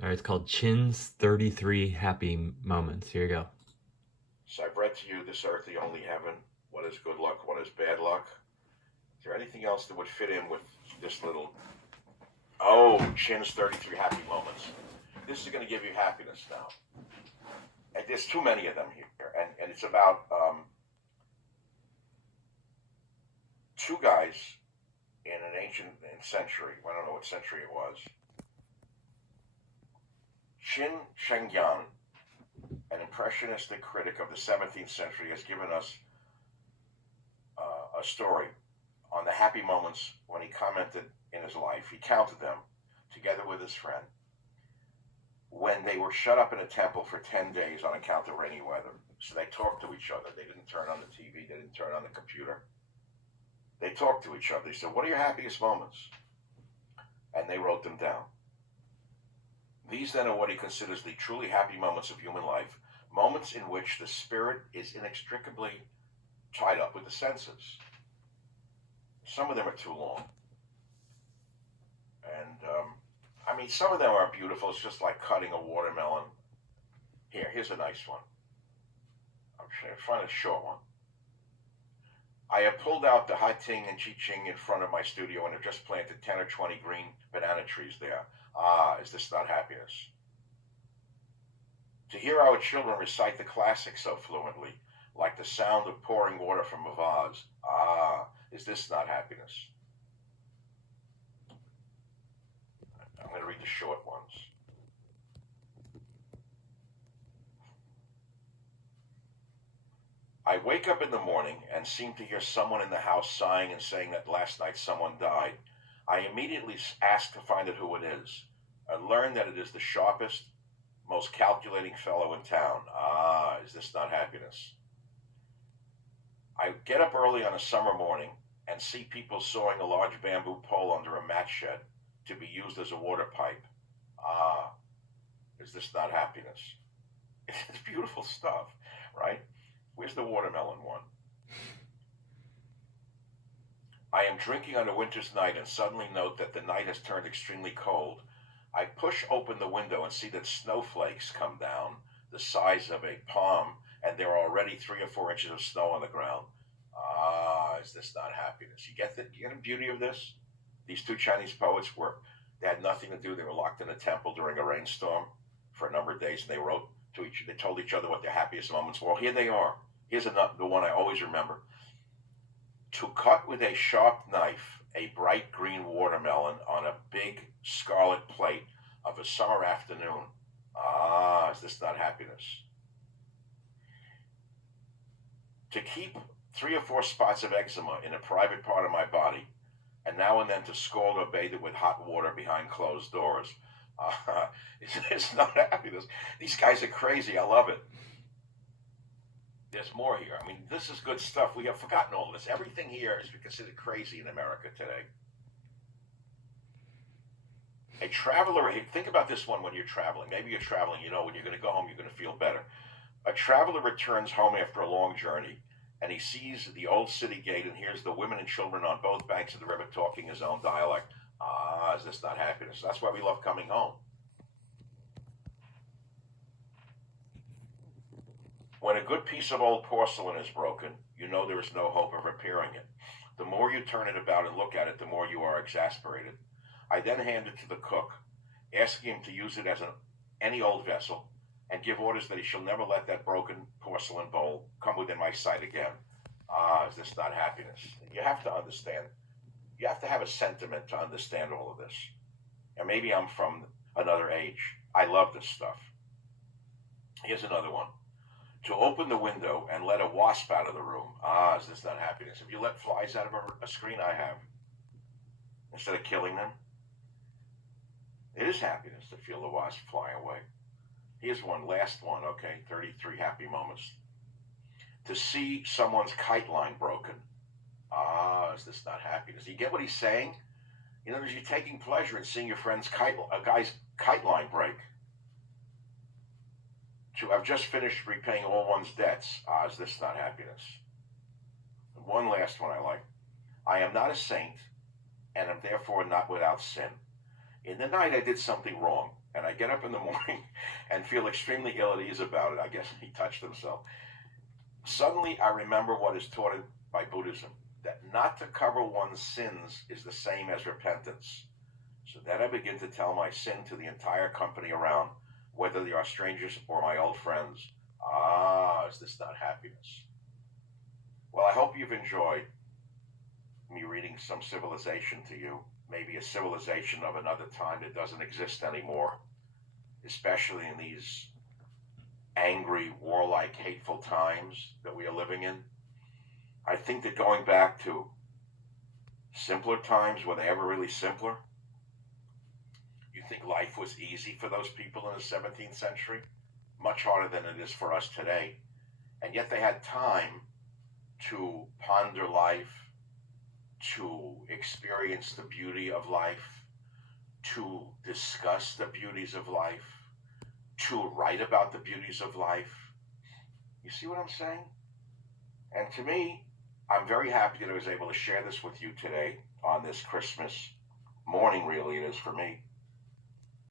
All right, it's called Chin's 33 Happy Moments. Here you go. So I've read to you this earth the only heaven. What is good luck? What is bad luck? Is there anything else that would fit in with this little? Oh, Chin's 33 happy moments. This is going to give you happiness now. And there's too many of them here. And it's about two guys in an ancient century. I don't know what century it was. Jin Shengtan, an impressionistic critic of the 17th century, has given us a story on the happy moments when he commented in his life. He counted them together with his friend when they were shut up in a temple for 10 days on account of rainy weather. So they talked to each other. They didn't turn on the TV. They didn't turn on the computer. They talked to each other. They said, "What are your happiest moments?" And they wrote them down. These then are what he considers the truly happy moments of human life, moments in which the spirit is inextricably tied up with the senses. Some of them are too long. And I mean, some of them are beautiful. It's just like cutting a watermelon. Here's a nice one. I'm trying to find a short one. I have pulled out the Ha Ting and Chi Ching in front of my studio and have just planted 10 or 20 green banana trees there. Ah, is this not happiness? To hear our children recite the classics so fluently, like the sound of pouring water from a vase. Ah, is this not happiness? I'm going to read the short ones. I wake up in the morning and seem to hear someone in the house sighing and saying that last night someone died. I immediately ask to find out who it is and learn that it is the sharpest, most calculating fellow in town. Ah, is this not happiness? I get up early on a summer morning and see people sawing a large bamboo pole under a mat shed to be used as a water pipe. Ah, is this not happiness? It's beautiful stuff, right? Where's the watermelon one? I am drinking on a winter's night and suddenly note that the night has turned extremely cold. I push open the window and see that snowflakes come down the size of a palm, and there are already 3 or 4 inches of snow on the ground. Ah, is this not happiness? You get the beauty of this? These two Chinese poets they had nothing to do. They were locked in a temple during a rainstorm for a number of days, and they told each other what their happiest moments were. Well, here they are. Here's the one I always remember. To cut with a sharp knife a bright green watermelon on a big scarlet plate of a summer afternoon. Ah, is this not happiness? To keep 3 or 4 spots of eczema in a private part of my body, and now and then to scald or bathe it with hot water behind closed doors. It's not happiness. These guys are crazy. I love it. There's more here. I mean, this is good stuff. We have forgotten all this. Everything here is considered crazy in America today. A traveler, think about this one when you're traveling. Maybe you're traveling, when you're going to go home, you're going to feel better. A traveler returns home after a long journey, and he sees the old city gate and hears the women and children on both banks of the river talking his own dialect. Ah, is this not happiness? That's why we love coming home. When a good piece of old porcelain is broken, you know there is no hope of repairing it. The more you turn it about and look at it, the more you are exasperated. I then hand it to the cook, asking him to use it as any old vessel, and give orders that he shall never let that broken porcelain bowl come within my sight again. Ah, is this not happiness? You have to understand. You have to have a sentiment to understand all of this. And maybe I'm from another age. I love this stuff. Here's another one. To open the window and let a wasp out of the room. Ah, is this not happiness? Have you let flies out of a screen? I have. Instead of killing them. It is happiness to feel the wasp fly away. Here's one, last one, okay, 33 happy moments. To see someone's kite line broken. Ah, is this not happiness? You get what he's saying? You're taking pleasure in seeing your a guy's kite line break. To have just finished repaying all one's debts. Ah, is this not happiness? And one last one I like. I am not a saint, and am therefore not without sin. In the night I did something wrong. And I get up in the morning and feel extremely ill at ease about it. I guess he touched himself. Suddenly, I remember what is taught by Buddhism, that not to cover one's sins is the same as repentance. So then I begin to tell my sin to the entire company around, whether they are strangers or my old friends. Ah, is this not happiness? Well, I hope you've enjoyed me reading some civilization to you, maybe a civilization of another time that doesn't exist anymore, especially in these angry, warlike, hateful times that we are living in. I think that going back to simpler times, were they ever really simpler? You think life was easy for those people in the 17th century? Much harder than it is for us today. And yet they had time to ponder life, to experience the beauty of life, to discuss the beauties of life, to write about the beauties of life. You see what I'm saying? And to me, I'm very happy that I was able to share this with you today on this Christmas morning, really, it is for me.